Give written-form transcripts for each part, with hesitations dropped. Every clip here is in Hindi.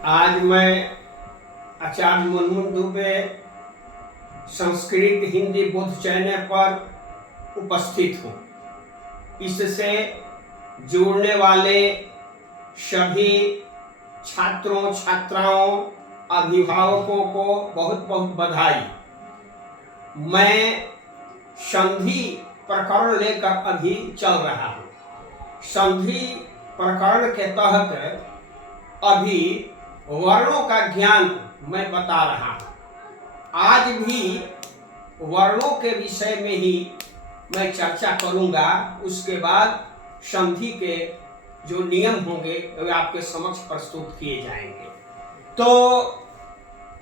आज मैं आचार्य मुनमुन दुबे संस्कृत हिंदी बुद्ध चैनल पर उपस्थित हूँ। इससे जुड़ने वाले सभी छात्रों छात्राओं अभिभावकों को बहुत बहुत बधाई। मैं संधि प्रकरण लेकर अभी चल रहा हूँ। संधि प्रकरण के तहत अभी वर्णों का ज्ञान मैं बता रहा हूँ। आज भी वर्णों के विषय में ही मैं चर्चा करूंगा। उसके बाद संधि के जो नियम होंगे वे आपके समक्ष प्रस्तुत किए जाएंगे। तो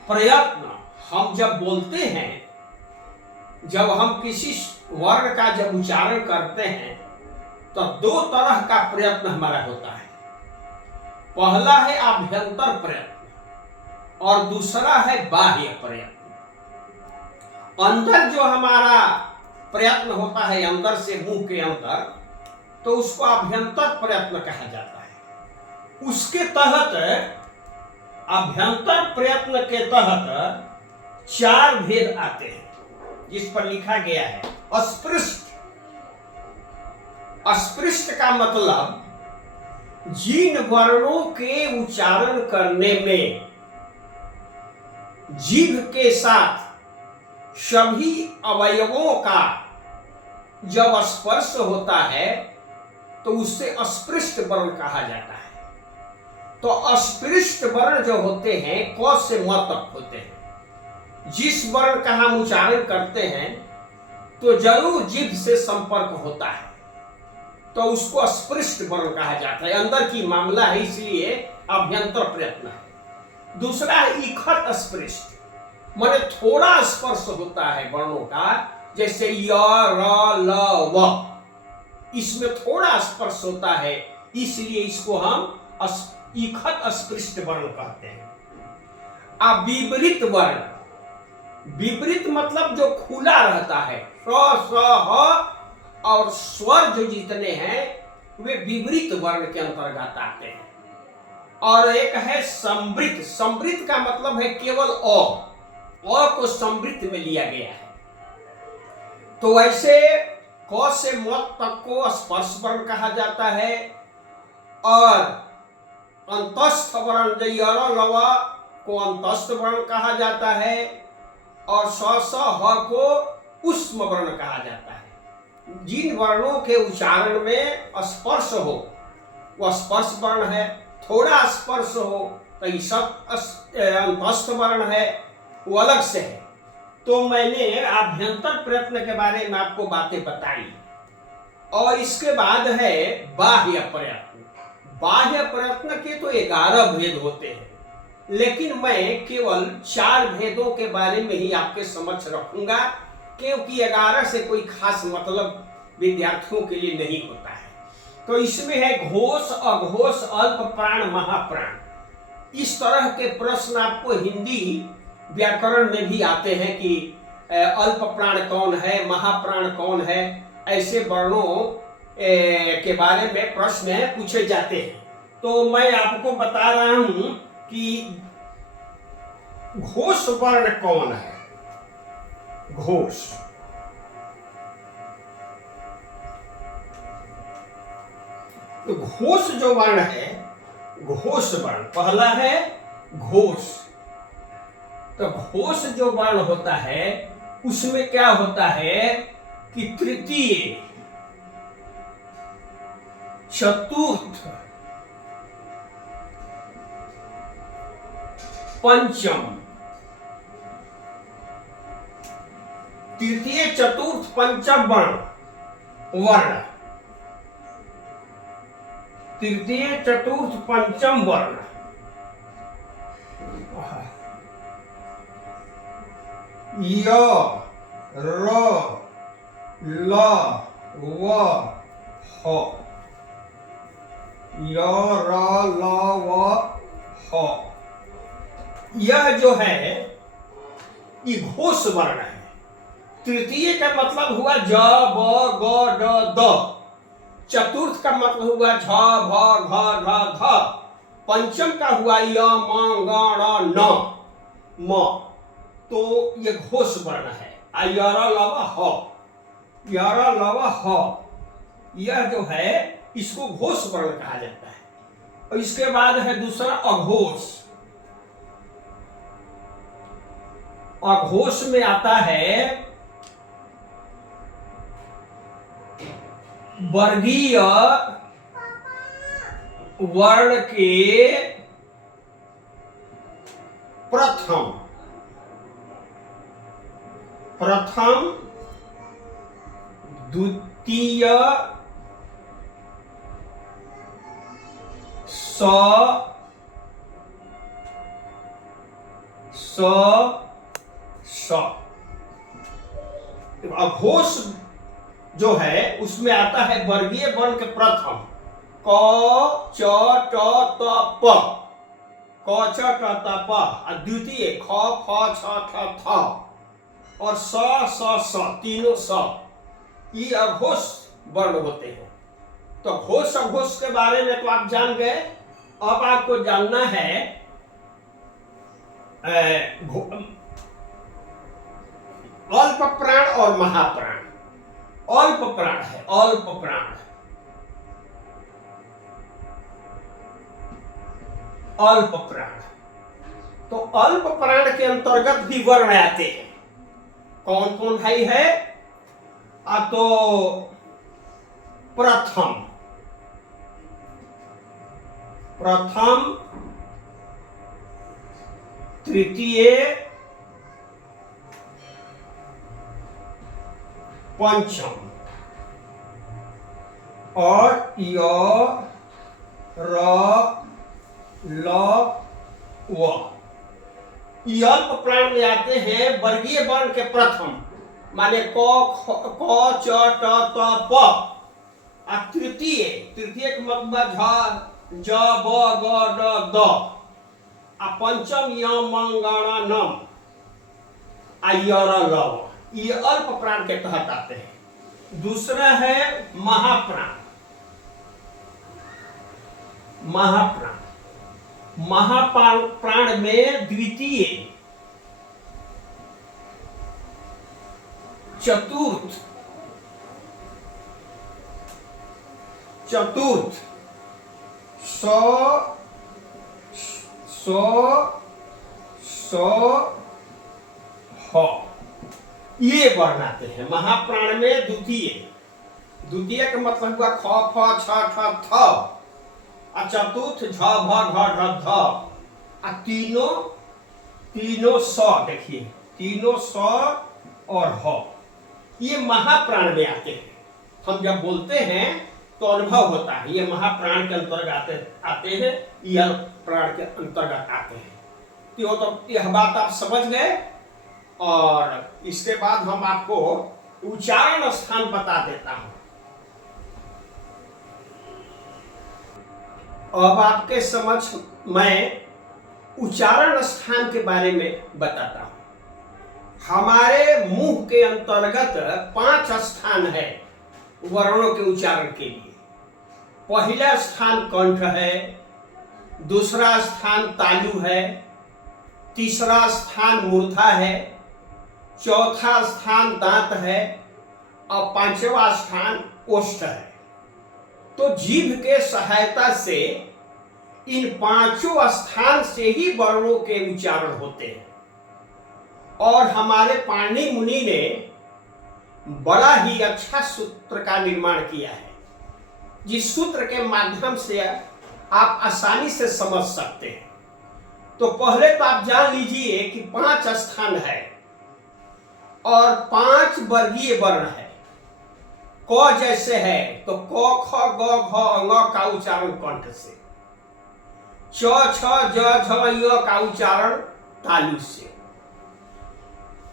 प्रयत्न हम जब बोलते हैं, जब हम किसी वर्ण का जब उच्चारण करते हैं तो दो तरह का प्रयत्न हमारा होता है। पहला है आभ्यंतर प्रयत्न और दूसरा है बाह्य प्रयत्न। अंदर जो हमारा प्रयत्न होता है, अंदर से मुंह के अंदर, तो उसको आभ्यंतर प्रयत्न कहा जाता है। उसके तहत आभ्यंतर प्रयत्न के तहत चार भेद आते हैं, जिस पर लिखा गया है अस्पृष्ट। अस्पृष्ट का मतलब जिन वर्णों के उच्चारण करने में जीभ के साथ सभी अवयवों का जब स्पर्श होता है तो उससे अस्पृष्ट वर्ण कहा जाता है। तो अस्पृष्ट वर्ण जो होते हैं क से म तक होते हैं। जिस वर्ण का हम उच्चारण करते हैं तो जरूर जीभ से संपर्क होता है, तो उसको अस्पृष्ट वर्ण कहा जाता है। अंदर की मामला है, इसलिए अभ्यंतर प्रयत्न है। दूसरा है इखत स्पृष्ट, माने थोड़ा स्पर्श होता है वर्णों का, जैसे य र ल व, इसमें थोड़ा स्पर्श होता है, इसलिए इसको हम इखत स्पृष्ट वर्ण कहते हैं। अब विपरीत वर्ण, विपरीत मतलब जो खुला रहता है, स स ह और स्वर जो जितने हैं वे विपरीत वर्ण के अंतर्गत आते हैं। और एक है समृद्ध। समृद्ध का मतलब है केवल अ को समृद्ध में लिया गया है। तो वैसे क से म तक को स्पर्श वर्ण कहा जाता है, और अंतस्थ वर्ण जो य र ल व को अंतस्थ वर्ण कहा जाता है, और स स ह को उष्म वर्ण कहा जाता है। जिन वर्णों के उच्चारण में स्पर्श हो वह स्पर्श वर्ण है, थोड़ा स्पर्श हो तो ये सब अंतस्थ वर्ण है, वो अलग से है। तो मैंने आभ्यंतर प्रयत्न के बारे में आपको बातें बताई, और इसके बाद है बाह्य प्रयत्न। बाह्य प्रयत्न के तो 11 भेद होते हैं, लेकिन मैं केवल 4 भेदों के बारे में ही आपके समक्ष रखूंगा, क्योंकि 11 से कोई खास मतलब विद्यार्थियों के लिए नहीं होता है। तो इसमें है घोष, अघोष, अल्प प्राण, महाप्राण। इस तरह के प्रश्न आपको हिंदी व्याकरण में भी आते हैं कि अल्प प्राण कौन है, महाप्राण कौन है। ऐसे वर्णों के बारे में प्रश्न पूछे जाते हैं। तो मैं आपको बता रहा हूं कि घोष वर्ण कौन है। घोष, तो घोष जो वर्ण है, घोष वर्ण पहला है घोष। तो घोष जो वर्ण होता है उसमें क्या होता है कि तृतीय, चतुर्थ, पंचम, तृतीय चतुर्थ पंचम वर्ण, तृतीय चतुर्थ पंचम वर्ण, य र ल व ह, य र ल व ह, यह जो है ये घोष वर्ण है। तृतीय का मतलब हुआ ज ब ग ड द, चतुर्थ का मतलब हुआ झ भ घ ढ ध, पंचम का हुआ य म ग ण न म, तो ये घोष वर्ण है। यर लव ह, यर लव ह, यह जो है इसको घोष वर्ण कहा जाता है। और इसके बाद है दूसरा अघोष। अघोष में आता है वर्गीय वर्ण के प्रथम द्वितीय स अघोष जो है उसमें आता है वर्गीय वर्ण के प्रथम क च ट त प, क च ट त प, और द्वितीय ख फ छ ठ थ और स तीनों स, ये अघोष वर्ण होते हैं। तो घोष अघोष के बारे में तो आप जान गए। अब आपको जानना है अल्प प्राण और महाप्राण। अल्प प्राण है, अल्प प्राण, अल्प प्राण। तो अल्प प्राण के अंतर्गत भी वर्ण आते हैं। कौन कौन भाई है? तो प्रथम तृतीय पंचम और य र ल व, ये अल्प प्राण में आते हैं वर्गीय वर्ण के प्रथम, माने क च ट त प। तृतीय के मतलब झ ज ब ग ड द। पंचम य म ग ण न य र ल व, ये अल्प प्राण के तहत आते हैं। दूसरा है महाप्राण। महाप्राण में द्वितीय चतुर्थ ह, ये वर्ण आते हैं महाप्राण में। द्वितीय का मतलब हुआ ख फ छ ठ थ, चतुर्थ झ भ घ ढ ध, तीनों स, देखिए तीनों स और ह, ये महाप्राण में आते हैं। हम जब बोलते हैं तो अनुभव होता है ये महाप्राण के अंतर्गत आते हैं, यह प्राण के अंतर्गत आते हैं। तो यह बात आप समझ गए। और इसके बाद हम आपको उच्चारण स्थान बता देता हूं। अब आपके समक्ष मैं उच्चारण स्थान के बारे में बताता हूं। हमारे मुंह के अंतर्गत 5 स्थान है वर्णों के उच्चारण के लिए। पहला स्थान कंठ है, दूसरा स्थान तालु है, तीसरा स्थान मूर्धा है, चौथा स्थान दांत है और 5वां स्थान ओष्ठ है। तो जीभ के सहायता से इन 5 स्थान से ही वर्णों के उच्चारण होते हैं। और हमारे पाणिनि मुनि ने बड़ा ही अच्छा सूत्र का निर्माण किया है, जिस सूत्र के माध्यम से आप आसानी से समझ सकते हैं। तो पहले तो आप जान लीजिए कि 5 स्थान है और 5 वर्गीय वर्ण है। क जैसे है तो क ख ग घ ङ का उच्चारण कंठ से, च छ ज झ य का उच्चारण तालु से,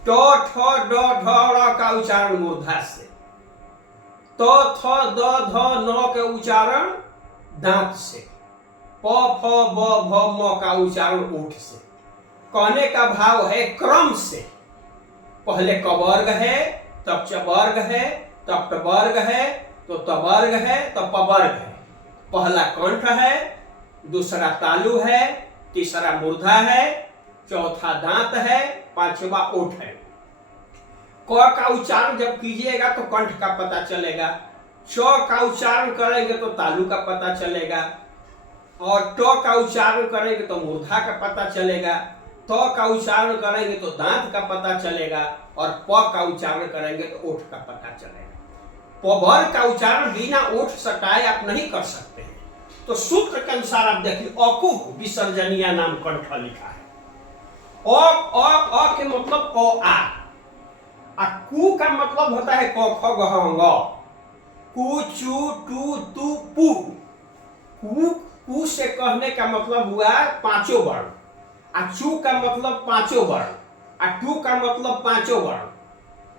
ट ठ ड ढ ड़ का उच्चारण मूर्धा से, त थ द ध न के उच्चारण दांत से, प फ ब भ म का उच्चारण ओठ से। कहने का भाव है क्रम से, पहले क वर्ग है, तब च वर्ग है, तब ट वर्ग है, तो त वर्ग है, तब प वर्ग है। पहला कंठ है, दूसरा तालु है, तीसरा मूर्धा है, चौथा दांत है, पांचवा ओठ है। क का उच्चारण जब कीजिएगा तो कंठ का पता चलेगा, च का उच्चारण करेंगे तो तालु का पता चलेगा, और ट का उच्चारण करेंगे तो मूर्धा का पता चलेगा, त का उच्चारण करेंगे तो दांत का पता चलेगा, और प का उच्चारण करेंगे तो ओठ का पता चलेगा। प का उच्चारण बिना ओठ सटाए आप नहीं कर सकते हैं। तो सूत्र के अनुसार आप देखिए, अकुह विसर्जनीय नाम कंठ लिखा है। अ के मतलब क आ कु का मतलब होता है क ख ग घ ङ। कु चु टू तू पू। कु से कहने का मतलब हुआ पांचों वर्ण, आ चू का मतलब पांचों वर्ण, आ टू का मतलब पांचों वर्ण,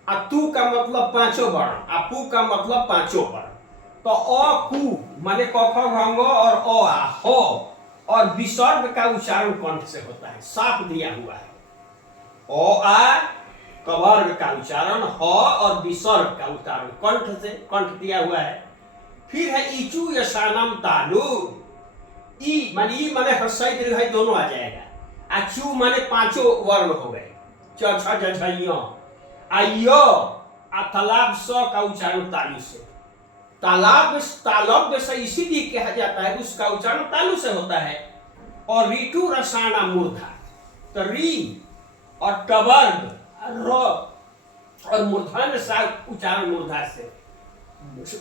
आ तू का मतलब पांचों वर्ण, आ पू का मतलब पांचों वर्ण। तो अ कु माने क ख घ ङ और अ आ हो, और विसर्ग का उच्चारण कंठ से होता है, साफ दिया हुआ है। अ आ कवर्ग का उच्चारण, ह और विसर्ग का उच्चारण कंठ से, कंठ दिया हुआ है। फिर है इचु यशानम तालु। ई माने हर्षई दीर्घई दोनों आ जाएगा। आ चू माने पांचों वर्ण हो गए, च छ ज झ य। आ य आ तालाब स का उच्चारण तालु से। तालब से इसीलिए कहा जाता है, उसका उच्चारण तालु से होता है। और ऋतु रसाना मूर्धा, तो री और टवर्ग र और मूर्धन्य सा उच्चारण मूर्धा से,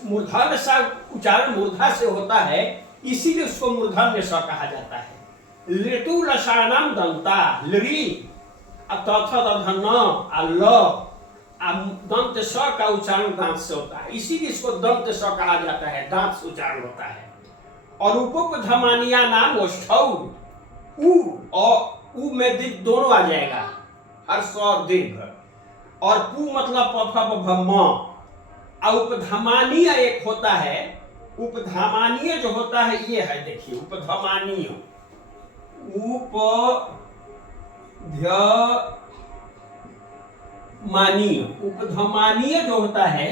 मूर्धन्य सा उच्चारण मूर्धा से होता है, इसीलिए उसको मूर्धन्य सा कहा जाता है। ऋतु रसानम दंता, लरी दंत स का उच्चारण दांत से होता है, इसीलिए इसको दंत स कहा जाता है, दांत से उच्चारण होता है। और उपधमानिया नाम ओष्ठौ, उ में दीर्घ दोनों आ जाएगा, हर्ष और दीर्घ, और पू मतलब प फ भ म। और उपधमानीय एक होता है, उपधमानीय जो होता है ये है, देखिए उपधमानीय, उपधमानीय जो होता है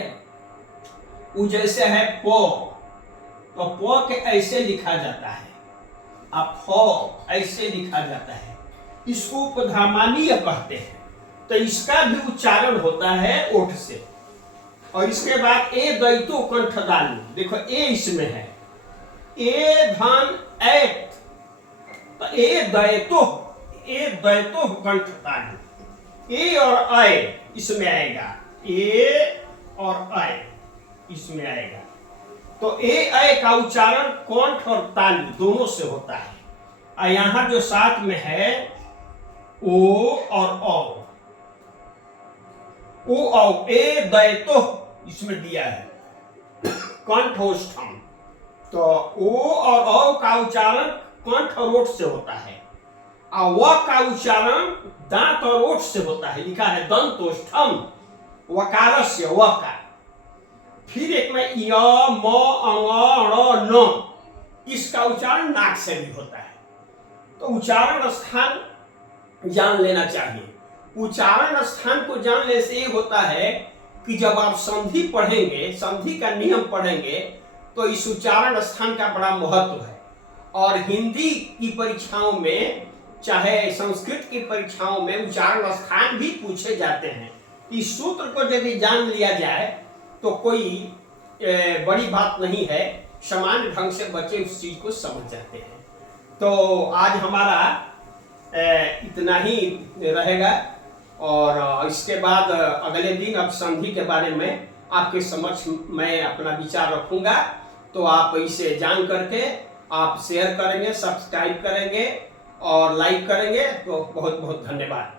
वो जैसे है प, तो प के ऐसे लिखा जाता है, अब फ ऐसे लिखा जाता है, इसको उपधमानीय कहते हैं। तो इसका भी उच्चारण होता है ओठ से। और इसके बाद ए दैतो कंठ दालु, देखो ए इसमें है, ए धन ऐत, तो ए दैतो कंठ दालु, ए और अय इसमें आएगा, ए और अय इसमें आएगा। तो ए अय का उच्चारण कंठ और तालु दोनों से होता है। और यहां जो साथ में है ओ और औ, ओ औ, ए दैतो इसमें दिया है कंठोष्ठम। तो ओ और औ का उच्चारण कंठ और ओठ से होता है, और व का उच्चारण दांत और ओठ से होता है, लिखा है दंतोष्ठम वकारस्य व का। फिर एक में य म अङ ण, इसका उच्चारण नाक से भी होता है। तो उच्चारण स्थान जान लेना चाहिए। उच्चारण स्थान को जान लेने से ये होता है कि जब आप संधि पढ़ेंगे, संधि का नियम पढ़ेंगे, तो इस उच्चारण स्थान का बड़ा महत्व है। और हिंदी की परीक्षाओं में, चाहे संस्कृत की परीक्षाओं में उच्चारण स्थान भी पूछे जाते हैं। इस सूत्र को यदि जान लिया जाए तो कोई बड़ी बात नहीं है, सामान्य ढंग से बच्चे उस चीज को समझ जाते हैं। तो आज हमारा इतना ही रहेगा, और इसके बाद अगले दिन अब संधि के बारे में आपके समक्ष मैं अपना विचार रखूंगा। तो आप इसे जान करके आप शेयर करेंगे, सब्सक्राइब करेंगे और लाइक करेंगे, तो बहुत बहुत धन्यवाद।